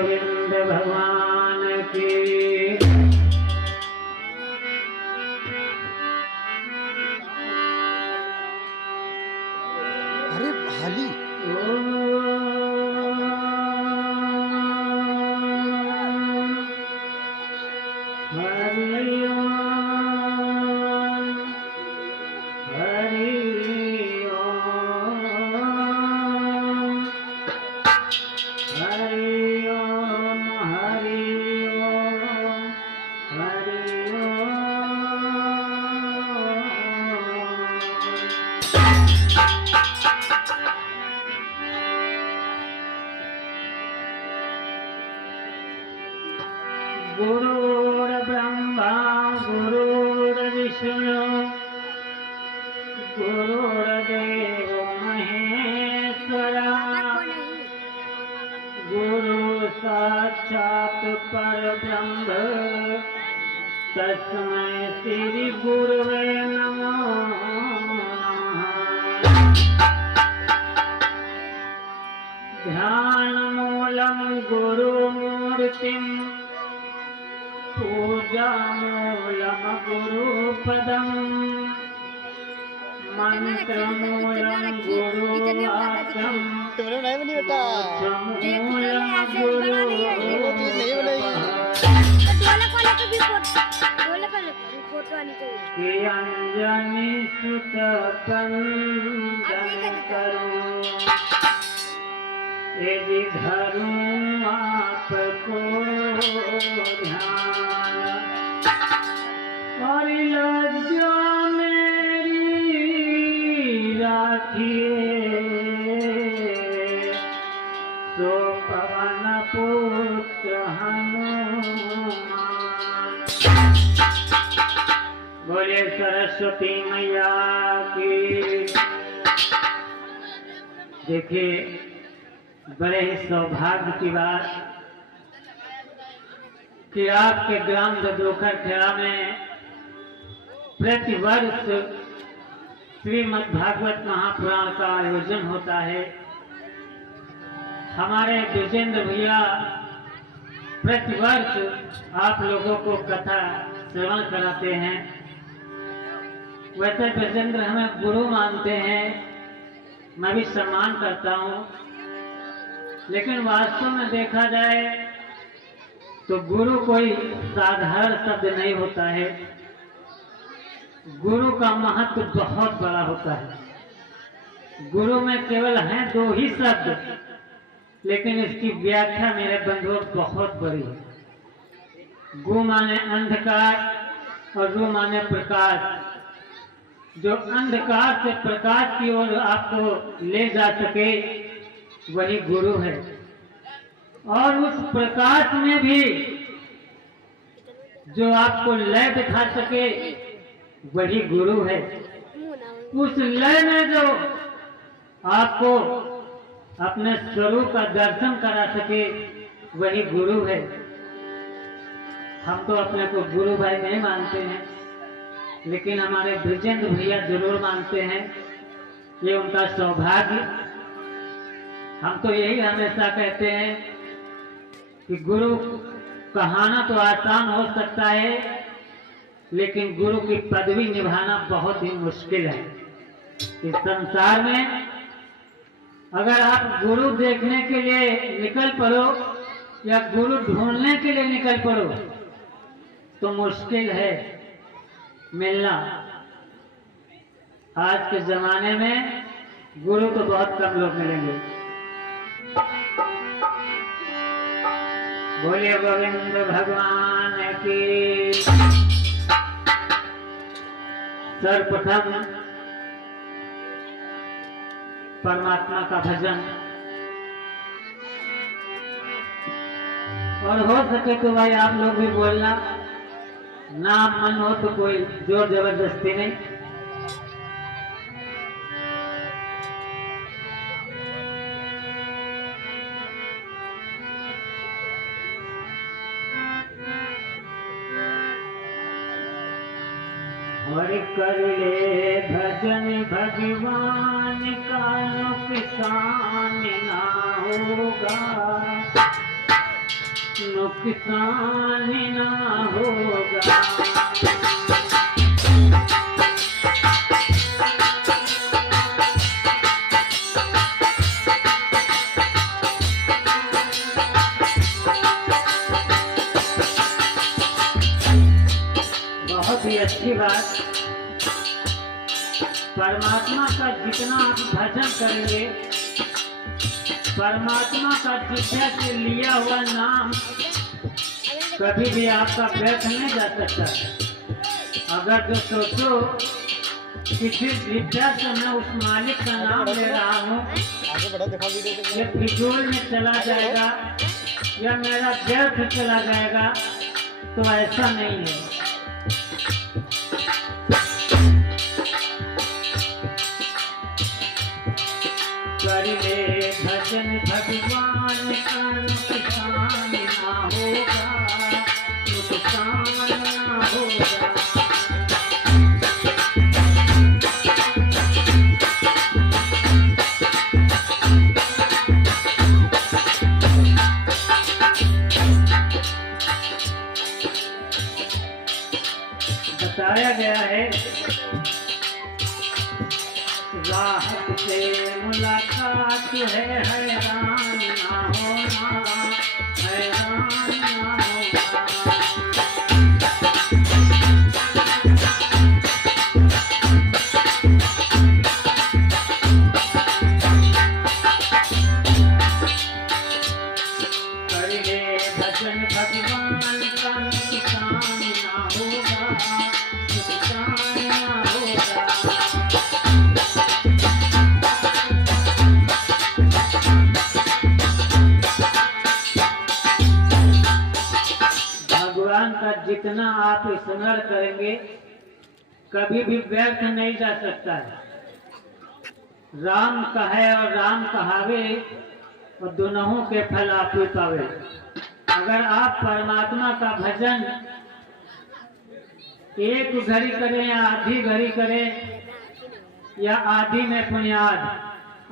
गोविंद भगवान की। अरे भाली हरि ओम हरि ओम हरि ओम हरि ओम हरि गुरुर्ब्रह्मा गुरुर्विष्णु गुरुर्देवो महेश्वरा गुरु साक्षात् परब्रह्म तस्मै श्री गुरुवे नमो नमः। ध्यानमूलं गुरुमूर्तिं पूजामूलं गुरुपदम् मंत्रमूलं गुरुवाक्यं तुमने बनाई बनी बेटा मूलं गुरु नहीं बनाई अंजनी सुत पंजन करूं यदि धरूं आपको ध्यान और लज्जा मेरी राखिए सो पवन पुत्र हनुमान। बोले सरस्वती मैया की। देखिए बड़े ही सौभाग्य की बात कि आपके ग्राम ददोखर खेड़ा में प्रतिवर्ष श्रीमद् भागवत महापुराण का आयोजन होता है। हमारे विजेंद्र भैया प्रतिवर्ष आप लोगों को कथा श्रवण कराते हैं। वैसे विजेंद्र हमें गुरु मानते हैं, मैं भी सम्मान करता हूँ, लेकिन वास्तव में देखा जाए तो गुरु कोई साधारण शब्द नहीं होता है। गुरु का महत्व बहुत बड़ा होता है। गुरु में केवल हैं दो ही शब्द, लेकिन इसकी व्याख्या मेरे बंधुओं बहुत बड़ी है। गु माने अंधकार और रु माने प्रकाश। जो अंधकार से प्रकाश की ओर आपको ले जा सके वही गुरु है, और उस प्रकाश में भी जो आपको लय दिखा सके वही गुरु है। उस लय में जो आपको अपने स्वरूप का दर्शन करा सके वही गुरु है। हम तो अपने को गुरु भाई नहीं मानते हैं, लेकिन हमारे ब्रजेंद्र भैया जरूर मानते हैं। ये उनका सौभाग्य। हम तो यही हमेशा कहते हैं कि गुरु कहना तो आसान हो सकता है, लेकिन गुरु की पदवी निभाना बहुत ही मुश्किल है। इस संसार में अगर आप गुरु देखने के लिए निकल पड़ो या गुरु ढूंढने के लिए निकल पड़ो तो मुश्किल है मिलना। आज के जमाने में गुरु तो बहुत कम लोग मिलेंगे। बोले गोविंद भगवान की। सर्वप्रथम परमात्मा का भजन, और हो सके तो भाई आप लोग भी बोलना, ना मन हो तो कोई जोर जबरदस्ती नहीं। और कर ले भजन भगवान का नुकसान ना होगा। नुकसान ना होगा। बहुत ही अच्छी बात। परमात्मा का जितना आप भजन करेंगे, परमात्मा का जिज्ञा से लिया हुआ नाम कभी भी आपका व्यर्थ नहीं जा सकता। अगर जो सोचो कि जिस जिज्ञा से मैं उस मालिक का नाम ले रहा हूँ ये फिजूल में चला जाएगा या मेरा व्यर्थ चला जाएगा, तो ऐसा नहीं है। करिए भजन भगवान का नुकसान ना होगा, नुकसान ना होगा। बताया गया है राहत से मुलाकात है, हैरान ना होना, हैरान ना होना। करिए भजन भगवान का नुकसान ना होगा, नुकसान ना होगा। भगवान का जितना आप स्मरण करेंगे कभी भी व्यर्थ नहीं जा सकता है। राम कहे और राम कहावे और दोनों के फल आप ही पावे। अगर आप परमात्मा का भजन एक घड़ी करें या आधी घड़ी करें या आधी में पुण्याद,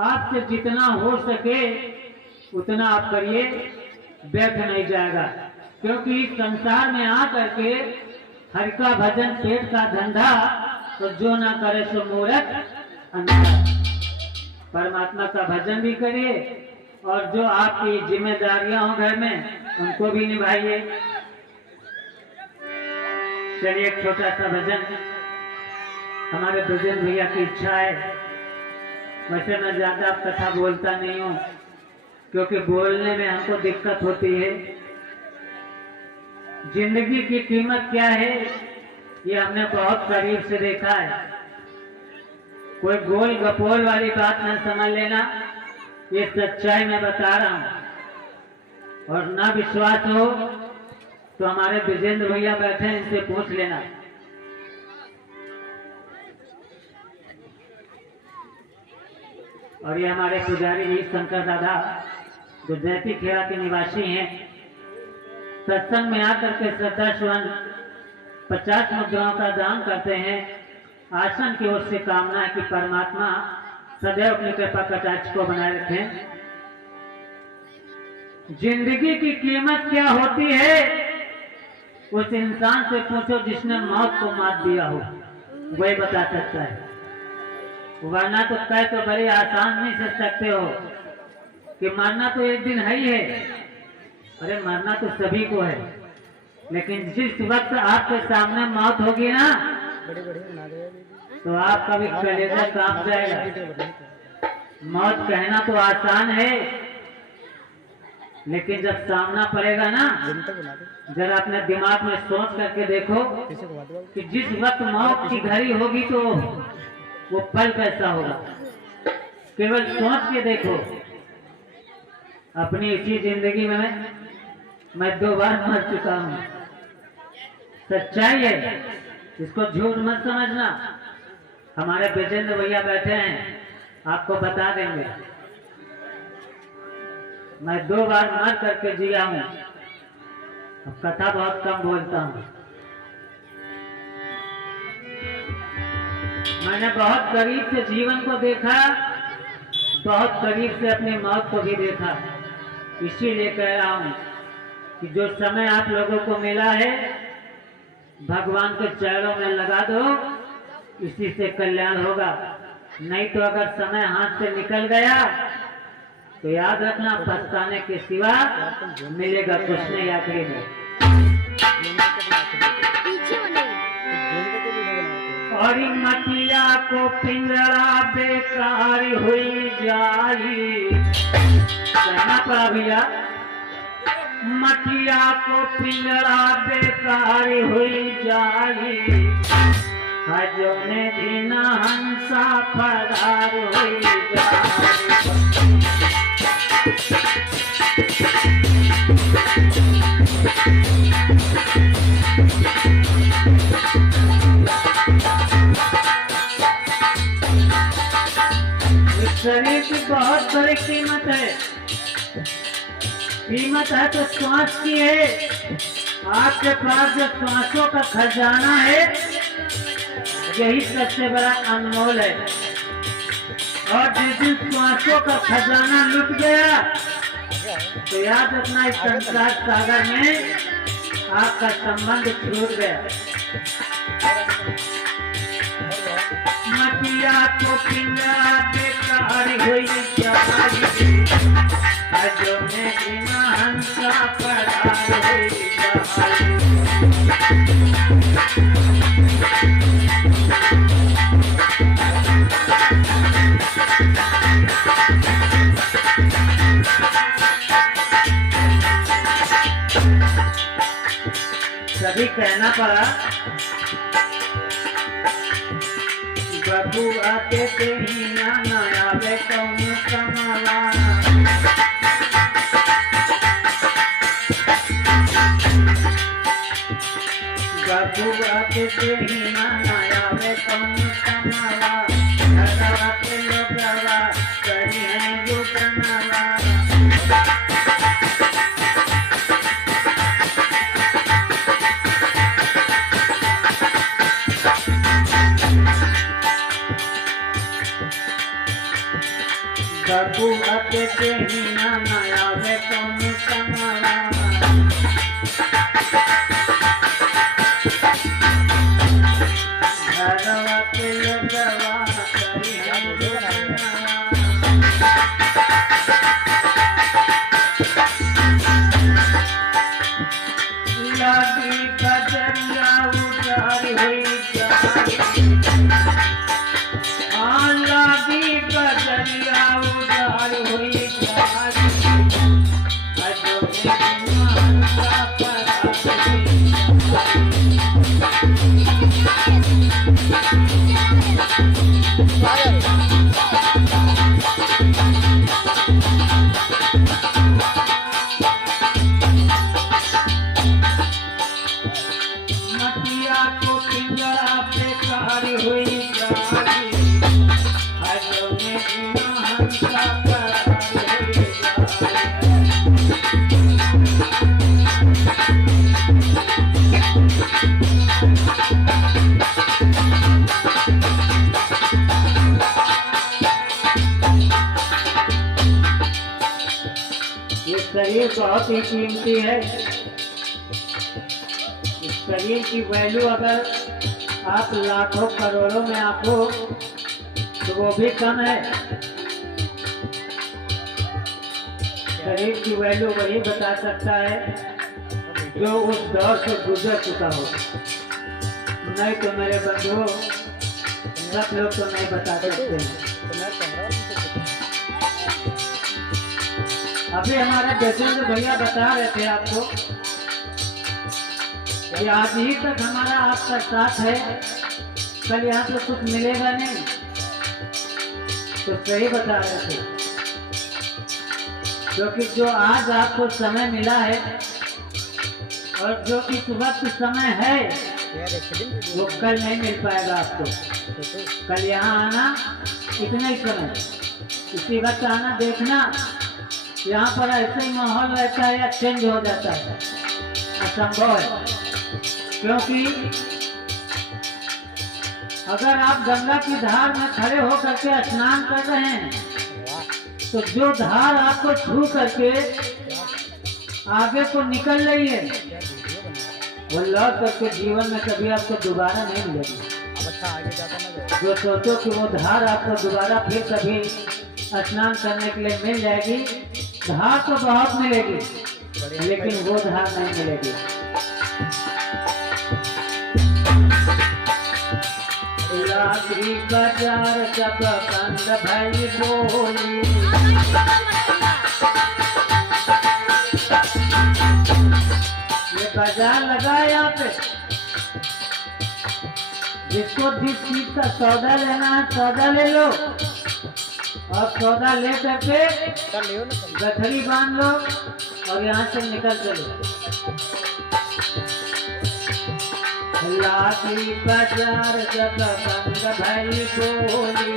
आपसे जितना हो सके उतना आप करिए, व्यर्थ नहीं जाएगा। क्योंकि इस संसार में आ करके हरि का भजन पेट का धंधा, तो जो ना करे सो मूर्ख अंधा। परमात्मा का भजन भी करिए और जो आपकी जिम्मेदारियां हो घर में उनको भी निभाइए। चलिए एक छोटा सा भजन, हमारे बुजुर्ग भैया की इच्छा है। वैसे मैं ज्यादा कथा बोलता नहीं हूँ क्योंकि बोलने में हमको दिक्कत होती है। जिंदगी की कीमत क्या है ये हमने बहुत करीब से देखा है। कोई गोल गपोल वाली बात न समझ लेना, ये सच्चाई मैं बता रहा हूँ। और ना विश्वास हो तो हमारे विजेंद्र भैया बैठे हैं, इनसे पूछ लेना। और ये हमारे पुजारी जी शंकर दादा जो जैती खेड़ा के निवासी हैं, सत्संग में आकर के श्रद्धा सुमन 50 मुद्राओं का दान करते हैं। आसन की ओर से कामना है कि परमात्मा सदैव अपनी कृपा कटाक्ष को बनाए रखें। जिंदगी की कीमत क्या होती है उस इंसान से पूछो जिसने मौत को मात दिया हो, वही बता सकता है। वरना तो कह तो बड़ी आसान नहीं कर सकते हो कि मरना तो एक दिन है ही है। अरे मरना तो सभी को है, लेकिन जिस वक्त आपके सामने मौत होगी ना तो आपका भी कलेजा कांप जाएगा। मौत कहना तो आसान है, लेकिन जब सामना पड़ेगा ना, जरा अपने दिमाग में सोच करके देखो कि जिस वक्त मौत की घड़ी होगी तो वो पल कैसा होगा। केवल सोच के देखो। अपनी इसी जिंदगी में मैं 2 बार मर चुका हूँ। सच्चाई है, इसको झूठ मत समझना। हमारे विजेंद्र भैया बैठे हैं, आपको बता देंगे। मैं 2 बार मर करके जिया हूँ। अब कथा बहुत कम बोलता हूँ। मैंने बहुत करीब से जीवन को देखा, बहुत करीब से अपनी मौत को भी देखा। इसीलिए कह रहा हूँ कि जो समय आप लोगों को मिला है भगवान के चरणों में लगा दो, इसी से कल्याण होगा। नहीं तो अगर समय हाथ से निकल गया तो याद रखना पछताने के सिवा मिलेगा कुछ नहीं आखिरी में। और मटिया को पिंजरा बेकार हुई जाई, कहना पड़ा भैया, मटिया को पिंजरा बेकार हुई जाई, हजोने दिन हंसा फरार हुई जाई। शरीर की बहुत बड़ी कीमत है। कीमत है तो श्वास की है। आपके पास जो श्वासों का खजाना है यही सबसे बड़ा अनमोल है। और जिस दिन श्वासों का खजाना लुट गया तो याद रखना इस संसार सागर में आपका संबंध छूट गया। मटिया को पिंजरा बेकार हुई जाई, हजो में बिना हंसा फरार हुई जाई। सभी कहना पड़ा, प्रभु आते ते ही ना आवे कौन कमला, प्रभु आते ते ही ना आवे कौन कमला, हरवा के लोगवा करी है जो बनवा। प्रभु आते ते ही ना आवे कौन कमला, हरवा के लोगवा करी है जो बनवा। लागी बजरिया उजारी हुई जाई, लागी बजरिया उजारी हुई जाई, हजो में बिना हंसा फरार हुई मटिया को पिंजरा बेकार हुई जाई, हजो में बिना हंसा फरार हुई जाई। ये शरीर बहुत ही कीमती है। इस शरीर की वैल्यू अगर आप लाखों करोड़ों में आंको तो वो भी कम है। शरीर की वैल्यू वही बता सकता है जो उस दौर से गुजर चुका हो। नहीं तो मेरे बंधुओं सब लोग तो नहीं बता सकते हैं। अभी हमारे बेचेंद्र भैया बता रहे थे आपको कि आज ही तक हमारा आपका साथ है, कल यहाँ पे कुछ मिलेगा नहीं। तो सही बता रहे थे, क्योंकि जो आज आपको समय मिला है और जो इस वक्त समय है वो कल नहीं मिल पाएगा आपको। कल यहाँ आना इतना ही समय, इसी वक्त आना, देखना यहाँ पर ऐसे ही माहौल रहता है या चेंज हो जाता है, असंभव है। क्योंकि अगर आप गंगा की धार में खड़े हो करके स्नान कर रहे हैं तो जो धार आपको छू करके आगे को निकल रही है, वो लौट करके जीवन में कभी आपको दोबारा नहीं मिलेगी। अब अच्छा आगे जाता ना जो सोचो कि वो धार आपको दोबारा फिर कभी स्नान करने के लिए मिल जाएगी, धार तो बहुत मिलेगी लेकिन वो धार नहीं मिलेगी। रात्रि बाजार जब बंद भई बोली, ये बाजार लगा यहाँ पे, जिसको जिस चीज का सौदा लेना है सौदा ले लो, और सौदा ले करके कर लियो ना गठरी बांध लो और यहाँ से निकल चलो। लाठी बाजार जब बंद भई बोली,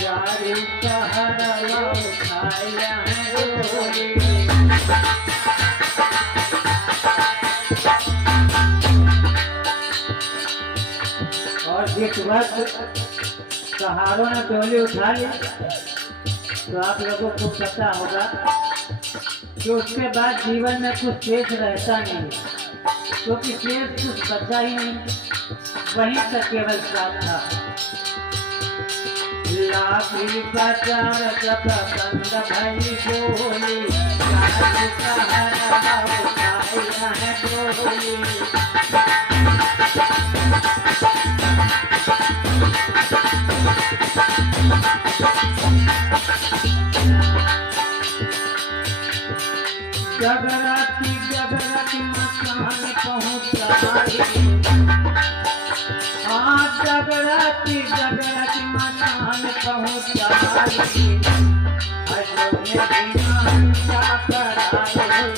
चारी सहारा उठाया है डोली। और जिस वक्त सहारों ने डोली उठा ली तो आप लोगों को पता होगा कि उसके बाद जीवन में कुछ शेष रहता नहीं, क्योंकि शेष कुछ बचा ही नहीं, वहीं तक केवल साथ था। लाठी बाजार जब बंद भई बोली, चारी सहारा उठाया है डोली। जगराती मकान पहुँचाई, हाँ जगराती मकान पहुँचाई, अजोने बिना क्या कराए।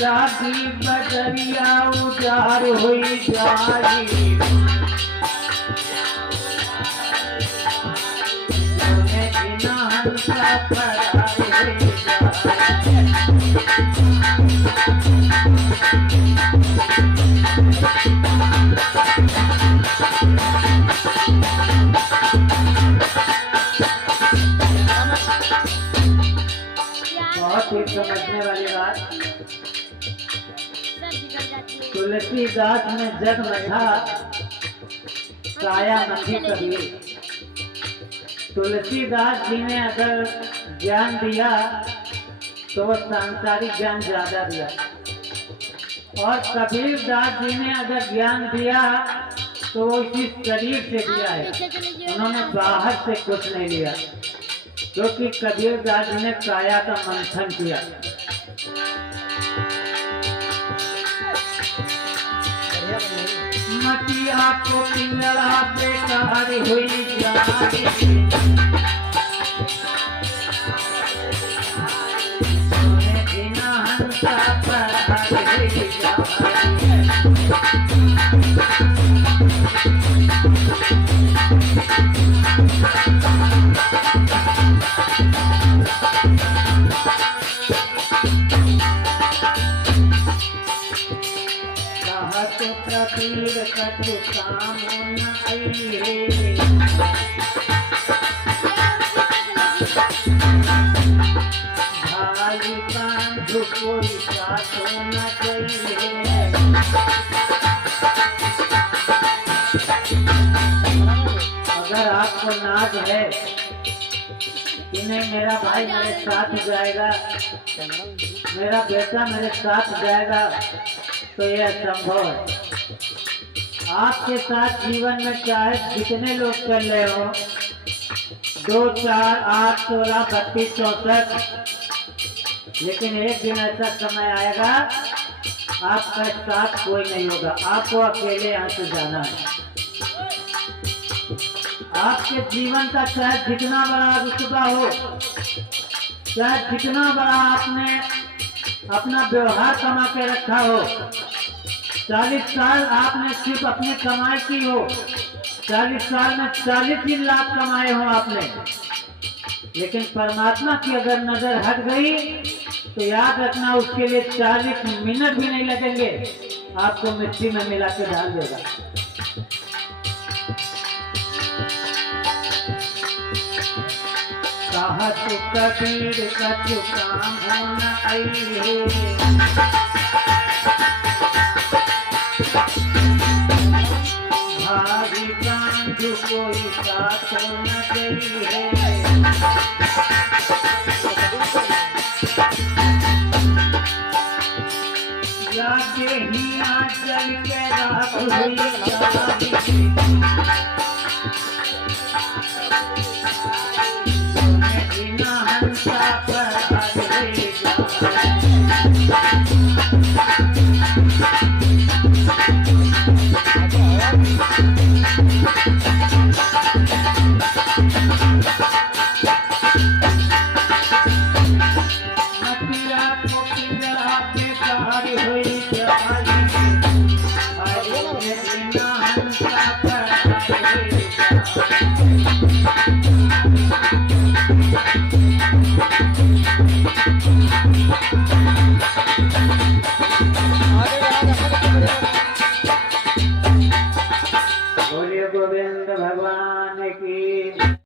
लाठी बजरिया उजार हुई जारी, बिना हंसा पराए बहुत ही समझने वाली बात। तुलसीदास ने जन्म था, काया नहीं कभी। तुलसीदास जी ने अगर ज्ञान दिया तो वो सांसारिक ज्ञान ज्यादा दिया, और कबीरदास जी ने अगर ज्ञान दिया तो वो इसी शरीर से दिया है, उन्होंने बाहर से कुछ नहीं लिया, क्योंकि कबीरदास जी ने काया का मंथन किया। मटिया को पिंगला बेकार हुई जाए, बिना हंसा पराए जाए। प्रतीर कछु काम न आइए, भाई बंधु कोई साथ न चाहिए। अगर आपको नाज है कि नहीं मेरा भाई मेरे साथ जाएगा, मेरा बेटा मेरे साथ जाएगा, तो यह संभव है। आपके साथ जीवन में चाहे जितने लोग चल रहे हो, 2, 4, 8, 16, 32, 64, लेकिन एक दिन ऐसा समय आएगा आपका साथ कोई नहीं होगा, आपको अकेले यहाँ से जाना है। आपके जीवन का चाहे जितना बड़ा रुतबा हो, चाहे जितना बड़ा आपने अपना व्यवहार कमा के रखा हो, 40 साल आपने सिर्फ अपनी कमाई की हो, 40 साल में 40 लाख कमाए हो आपने, लेकिन परमात्मा की अगर नजर हट गई तो याद रखना उसके लिए 40 मिनट भी नहीं लगेंगे, आपको मिट्टी में मिला के डाल देगा। कहा तो कबीर का जो काम होना आई भारी कांध कोई साथ न गई है। जाके ही आंचल के राख हुई बिना हंसा पर आगे मटिया को पिंजरा पे कार हुई